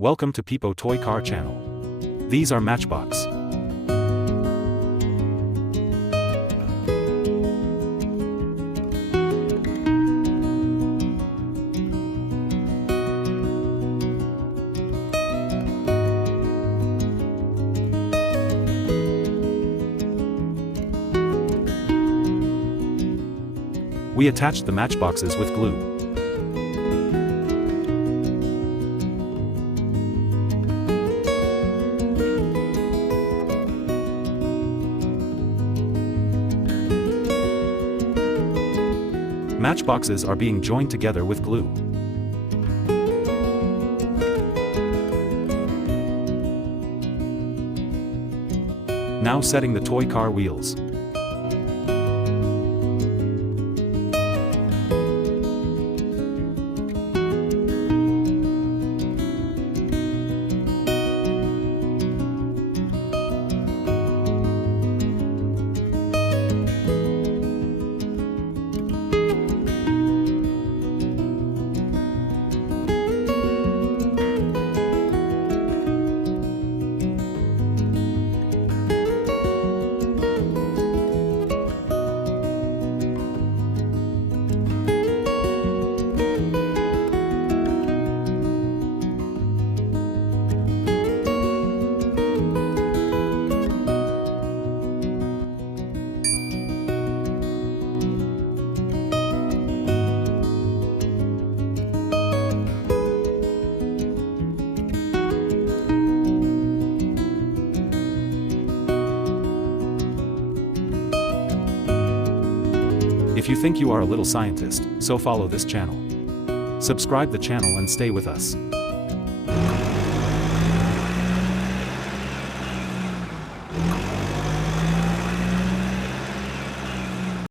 Welcome to PIPO Toy Car Channel. These are Matchbox. We attached the matchboxes with glue. Matchboxes are being joined together with glue. Now setting the toy car wheels. If you think you are a little scientist, so follow this channel. Subscribe the channel and stay with us.